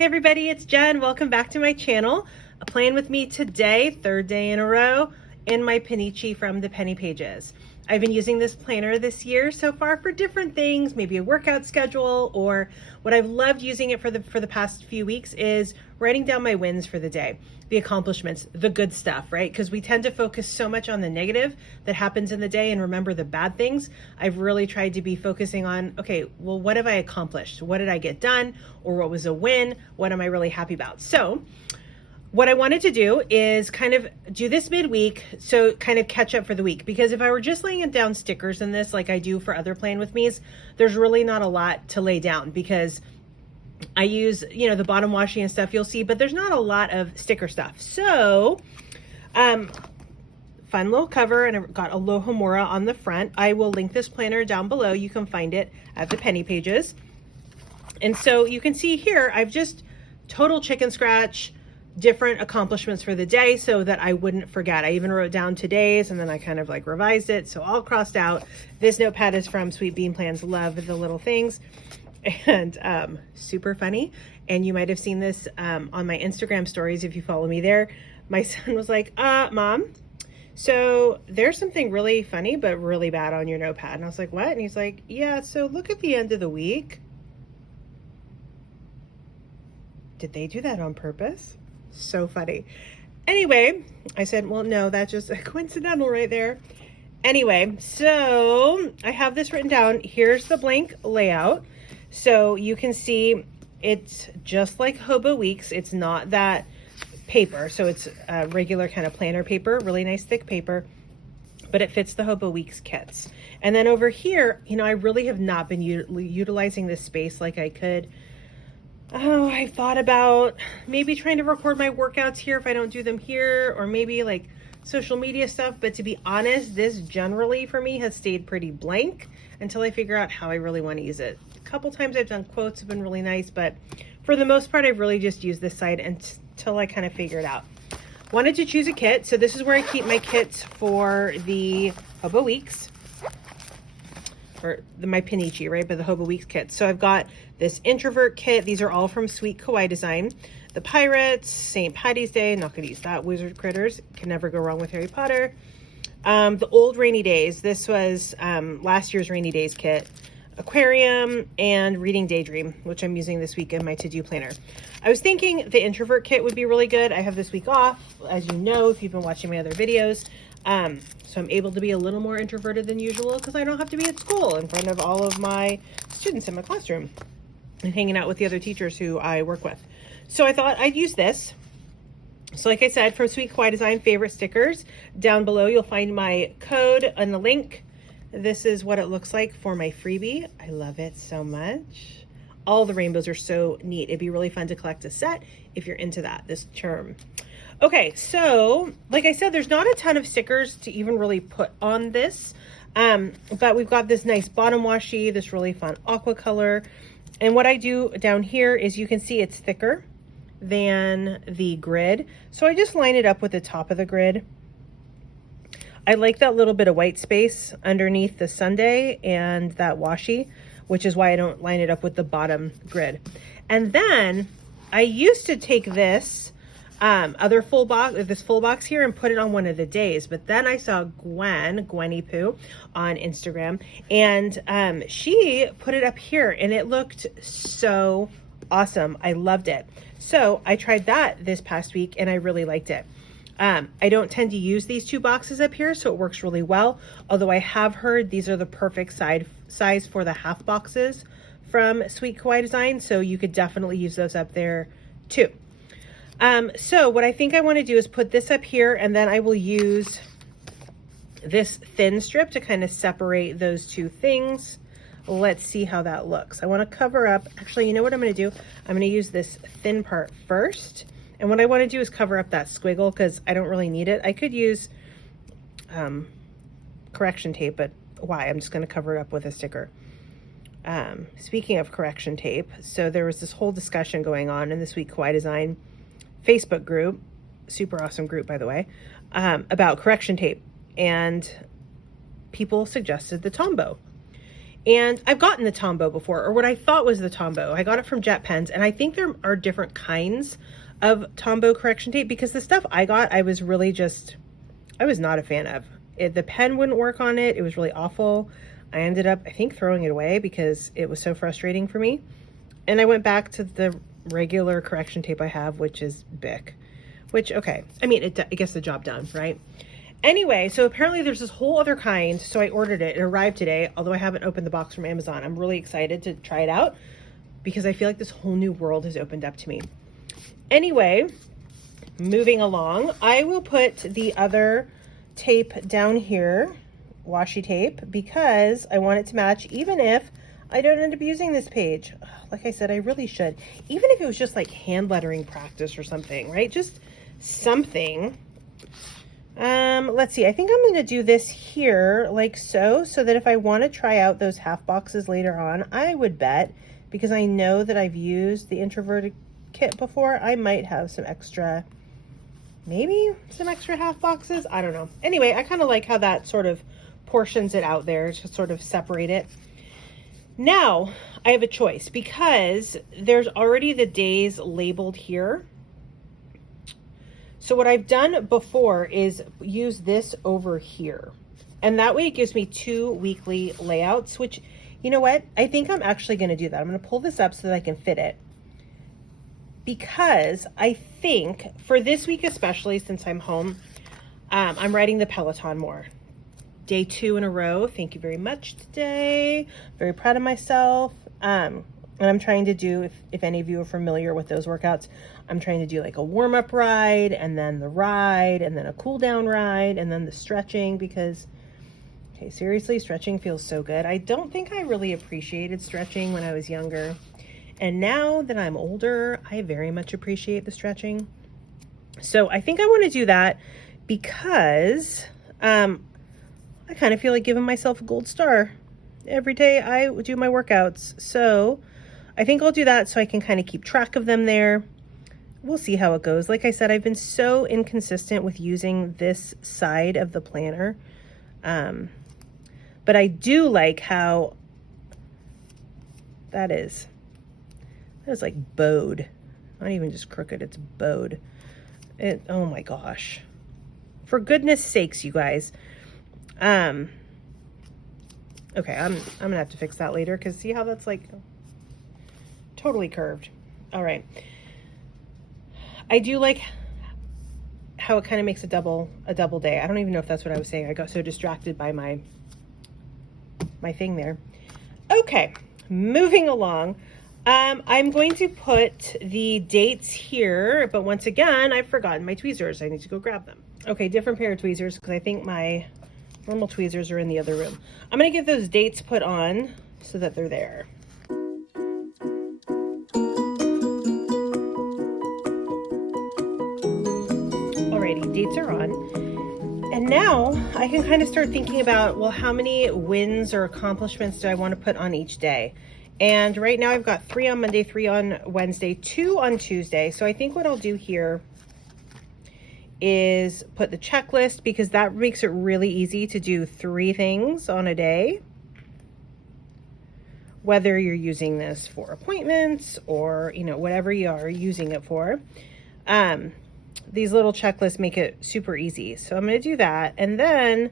Hey everybody, it's Jen. Welcome back to my channel. Playing with me today, third day in a row, in my Pennichi from the Penny Pages. I've been using this planner this year so far for different things, maybe a workout schedule, or what I've loved using it for the past few weeks is writing down my wins for the day, the accomplishments, the good stuff, right? Because we tend to focus so much on the negative that happens in the day and remember the bad things. I've really tried to be focusing on, okay, well, what have I accomplished? What did I get done? Or what was a win? What am I really happy about? So what I wanted to do is kind of do this midweek, so kind of catch up for the week. Because if I were just laying down stickers in this like I do for other Plan With Me's, there's really not a lot to lay down because I use, the bottom washi and stuff you'll see, but there's not a lot of sticker stuff. So, fun little cover, and I've got Aloha Mora on the front. I will link this planner down below. You can find it at the Penny Pages. And so you can see here, I've just total chicken scratch different accomplishments for the day so that I wouldn't forget. I even wrote down today's and then I kind of like revised it. So all crossed out. This notepad is from Sweet Bean Plans. Love the little things. And super funny. And you might have seen this on my Instagram stories if you follow me there. My son was like, Mom, so there's something really funny but really bad on your notepad. And I was like, what? And he's like, yeah, so look at the end of the week. Did they do that on purpose? So funny. Anyway, I said, well, no, that's just coincidental right there. Anyway, so I have this written down. Here's the blank layout. So you can see it's just like Hobo Weeks. It's not that paper. So it's a regular kind of planner paper, really nice thick paper, but it fits the Hobo Weeks kits. And then over here, I really have not been utilizing this space like I could. Oh, I thought about maybe trying to record my workouts here if I don't do them here, or maybe like social media stuff. But to be honest, this generally for me has stayed pretty blank until I figure out how I really want to use it. A couple times I've done quotes have been really nice, but for the most part, I've really just used this side until I kind of figure it out. Wanted to choose a kit. So this is where I keep my kits for the Hobo Weeks. Or my Pennichi, right? But the Hobo Weeks kit. So I've got this introvert kit. These are all from Sweet Kawaii Design. The Pirates, St. Patty's Day, not gonna use that. Wizard Critters, can never go wrong with Harry Potter. The old Rainy Days. This was last year's Rainy Days kit. Aquarium and Reading Daydream, which I'm using this week in my to-do planner. I was thinking the introvert kit would be really good. I have this week off, as you know, if you've been watching my other videos. So I'm able to be a little more introverted than usual because I don't have to be at school in front of all of my students in my classroom and hanging out with the other teachers who I work with. So I thought I'd use this. So like I said, from Sweet Kawaii Design, favorite stickers. Down below, you'll find my code and the link. This is what it looks like for my freebie. I love it so much. All the rainbows are so neat. It'd be really fun to collect a set if you're into that this term. Okay, so like I said, there's not a ton of stickers to even really put on this, but we've got this nice bottom washi, this really fun aqua color. And what I do down here is you can see it's thicker than the grid. So I just line it up with the top of the grid. I like that little bit of white space underneath the sundae and that washi, which is why I don't line it up with the bottom grid. And then I used to take this other full box here and put it on one of the days, but then I saw Gwenny Poo on Instagram, and she put it up here and it looked so awesome. I loved it. So I tried that this past week and I really liked it. I don't tend to use these two boxes up here, so it works really well. Although I have heard these are the perfect size for the half boxes from Sweet Kawaii Design, so you could definitely use those up there too. So what I think I want to do is put this up here, and then I will use this thin strip to kind of separate those two things. Let's see how that looks. I want to cover up, actually, you know what I'm going to do? I'm going to use this thin part first. And what I want to do is cover up that squiggle because I don't really need it. I could use correction tape, but why? I'm just going to cover it up with a sticker. Speaking of correction tape, so there was this whole discussion going on in the Sweet Kawaii Design Facebook group, super awesome group, by the way, about correction tape. And people suggested the Tombow. And I've gotten the Tombow before, or what I thought was the Tombow. I got it from Jet Pens, and I think there are different kinds of Tombow correction tape, because the stuff I got, I was not a fan of. The pen wouldn't work on it. It was really awful. I ended up, I think, throwing it away because it was so frustrating for me. And I went back to the regular correction tape I have, which is Bic, which, okay. I mean, it gets the job done, right? Anyway, so apparently there's this whole other kind. So I ordered it. It arrived today, although I haven't opened the box from Amazon. I'm really excited to try it out because I feel like this whole new world has opened up to me. Anyway, moving along, I will put the other tape down here, washi tape, because I want it to match, even if I don't end up using this page. Like I said, I really should. Even if it was just like hand lettering practice or something, right? Just something. Let's see. I think I'm going to do this here like so that if I want to try out those half boxes later on, I would bet, because I know that I've used the introverted kit before, I might have some extra, maybe some extra half boxes. I don't know. Anyway, I kind of like how that sort of portions it out there to sort of separate it. Now I have a choice, because there's already the days labeled here. So what I've done before is use this over here. And that way it gives me 2 weekly layouts, which, you know what? I think I'm actually going to do that. I'm going to pull this up so that I can fit it. Because I think for this week, especially since I'm home, I'm riding the Peloton more. Day 2 in a row. Thank you very much today. Very proud of myself. And I'm trying to do, if any of you are familiar with those workouts, I'm trying to do like a warm-up ride, and then the ride, and then a cool-down ride, and then the stretching, because, okay, seriously, stretching feels so good. I don't think I really appreciated stretching when I was younger. And now that I'm older, I very much appreciate the stretching. So I think I want to do that because I kind of feel like giving myself a gold star every day I do my workouts. So I think I'll do that so I can kind of keep track of them there. We'll see how it goes. Like I said, I've been so inconsistent with using this side of the planner. But I do like how that is like bowed. Not even just crooked, it's bowed. Oh my gosh. For goodness sakes, you guys. Okay, I'm gonna have to fix that later, because see how that's like totally curved. All right. I do like how it kind of makes a double day. I don't even know if that's what I was saying. I got so distracted by my thing there. Okay, moving along. I'm going to put the dates here, but once again, I've forgotten my tweezers. I need to go grab them. Okay, different pair of tweezers, because I think my normal tweezers are in the other room. I'm going to get those dates put on so that they're there. Alrighty, dates are on. And now I can kind of start thinking about, well, how many wins or accomplishments do I want to put on each day? And right now I've got 3 on Monday, 3 on Wednesday, 2 on Tuesday. So I think what I'll do here is put the checklist, because that makes it really easy to do 3 things on a day. Whether you're using this for appointments or, you know, whatever you are using it for. These little checklists make it super easy. So I'm going to do that. And then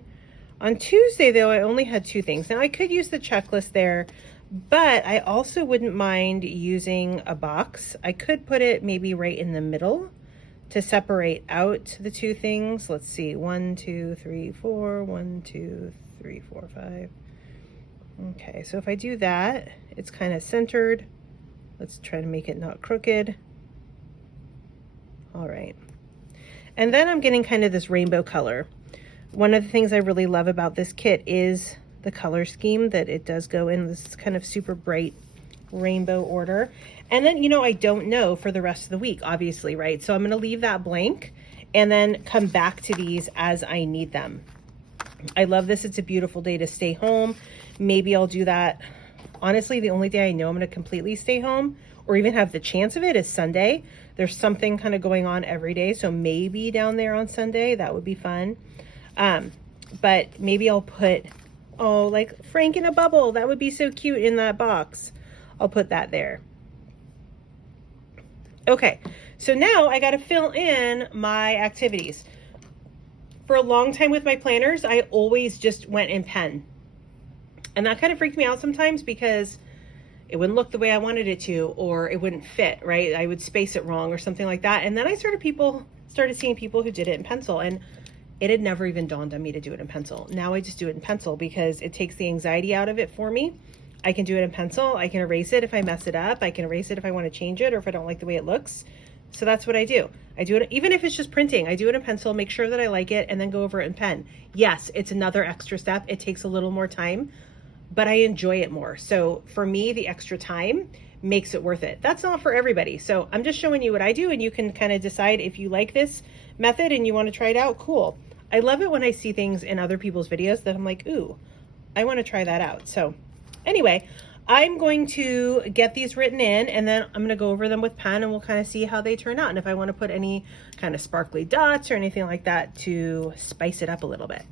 on Tuesday, though, I only had 2 things. Now I could use the checklist there, but I also wouldn't mind using a box. I could put it maybe right in the middle to separate out the 2 things. Let's see, 1, 2, 3, 4, 1, 2, 3, 4, 5. Okay, so if I do that, it's kind of centered. Let's try to make it not crooked. All right. And then I'm getting kind of this rainbow color. One of the things I really love about this kit is the color scheme, that it does go in this kind of super bright rainbow order. And then, you know, I don't know for the rest of the week, obviously, right? So I'm going to leave that blank and then come back to these as I need them. I love this. It's a beautiful day to stay home. Maybe I'll do that. Honestly, the only day I know I'm going to completely stay home, or even have the chance of it, is Sunday. There's something kind of going on every day, so maybe down there on Sunday, that would be fun. But maybe I'll put Oh, like Frank in a bubble. That would be so cute in that box. I'll put that there. Okay, so now I got to fill in my activities. For a long time with my planners, I always just went in pen. And that kind of freaked me out sometimes because it wouldn't look the way I wanted it to, or it wouldn't fit, right? I would space it wrong or something like that. And then I started seeing people who did it in pencil, and it had never even dawned on me to do it in pencil. Now I just do it in pencil because it takes the anxiety out of it for me. I can do it in pencil. I can erase it if I mess it up. I can erase it if I want to change it or if I don't like the way it looks. So that's what I do. I do it, even if it's just printing, I do it in pencil, make sure that I like it, and then go over it in pen. Yes, it's another extra step. It takes a little more time, but I enjoy it more. So for me, the extra time makes it worth it. That's not for everybody. So I'm just showing you what I do, and you can kind of decide if you like this method and you want to try it out. Cool. I love it when I see things in other people's videos that I'm like, ooh, I want to try that out. So anyway, I'm going to get these written in, and then I'm going to go over them with pen, and we'll kind of see how they turn out. And if I want to put any kind of sparkly dots or anything like that to spice it up a little bit.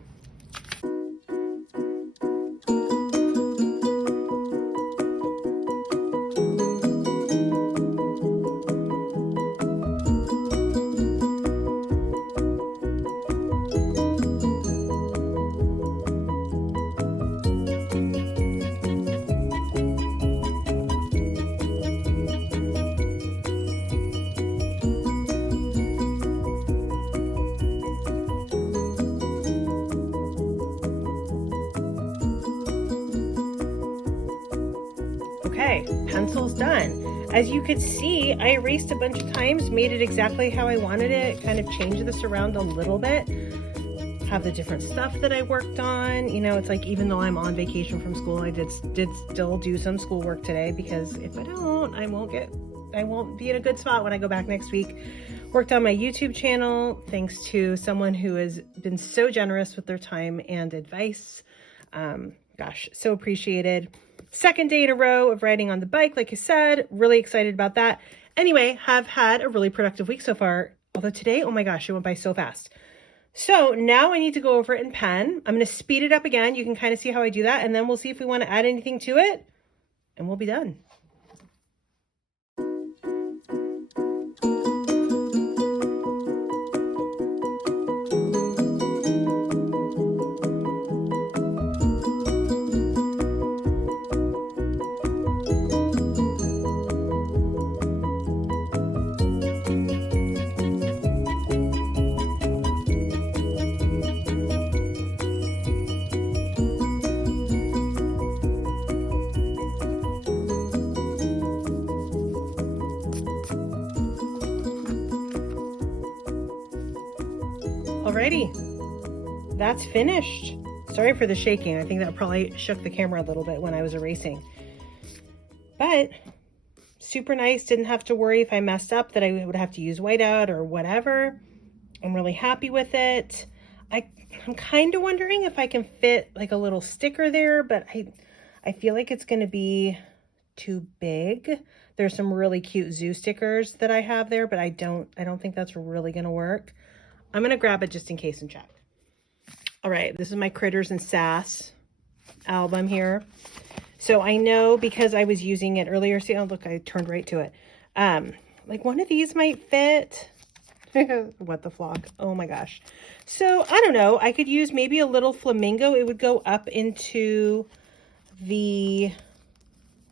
Okay, pencil's done. As you could see, I erased a bunch of times, made it exactly how I wanted it, kind of changed this around a little bit, have the different stuff that I worked on. You know, it's like, even though I'm on vacation from school, I did still do some schoolwork today, because if I don't, I won't be in a good spot when I go back next week. Worked on my YouTube channel, thanks to someone who has been so generous with their time and advice. Gosh, so appreciated. Second day in a row of riding on the bike, like I said, really excited about that. Anyway, have had a really productive week so far. Although today, oh my gosh, it went by so fast. So now I need to go over it in pen. I'm going to speed it up again. You can kind of see how I do that. And then we'll see if we want to add anything to it, and we'll be done. Alrighty, that's finished. Sorry for the shaking. I think that probably shook the camera a little bit when I was erasing. But super nice. Didn't have to worry if I messed up that I would have to use whiteout or whatever. I'm really happy with it. I'm kind of wondering if I can fit like a little sticker there, but I feel like it's going to be too big. There's some really cute zoo stickers that I have there, but I don't think that's really going to work. I'm going to grab it just in case and check. All right, this is my Critters and Sass album here. So I know, because I was using it earlier, see, oh look, I turned right to it. Like one of these might fit. What the flock? Oh my gosh. So I don't know, I could use maybe a little flamingo. It would go up into the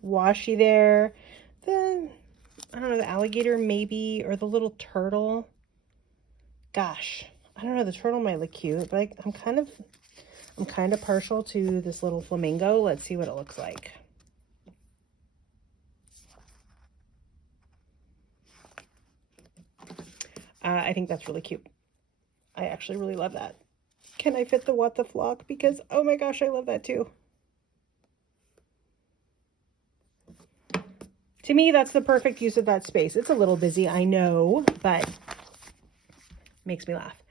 washi there. I don't know, the alligator maybe, or the little turtle. Gosh, I don't know, the turtle might look cute, but I'm kind of partial to this little flamingo. Let's see what it looks like. I think that's really cute. I actually really love that. Can I fit the what the flock? Because, oh my gosh, I love that too. To me, that's the perfect use of that space. It's a little busy, I know, but makes me laugh.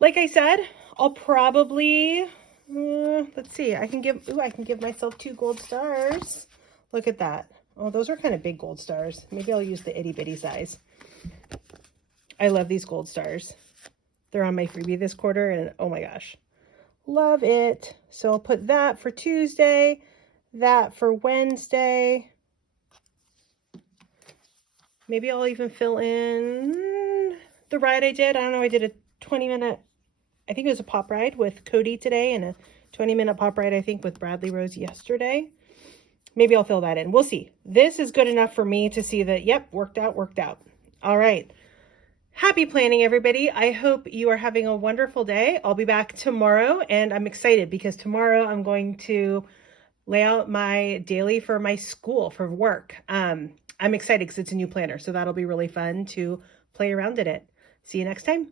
Like I said, I'll probably, let's see, I can give myself 2 gold stars. Look at that. Oh, those are kind of big gold stars. Maybe I'll use the itty bitty size. I love these gold stars. They're on my freebie this quarter, and oh my gosh, Love it. So I'll put that for Tuesday, that for Wednesday. Maybe I'll even fill in the ride I did. I don't know, I did a 20-minute, I think it was a pop ride with Cody today and a 20-minute pop ride, I think, with Bradley Rose yesterday. Maybe I'll fill that in. We'll see. This is good enough for me to see that, yep, worked out, worked out. All right. Happy planning, everybody. I hope you are having a wonderful day. I'll be back tomorrow, and I'm excited because tomorrow I'm going to lay out my daily for my school for work. I'm excited because it's a new planner, so that'll be really fun to play around in it. See you next time.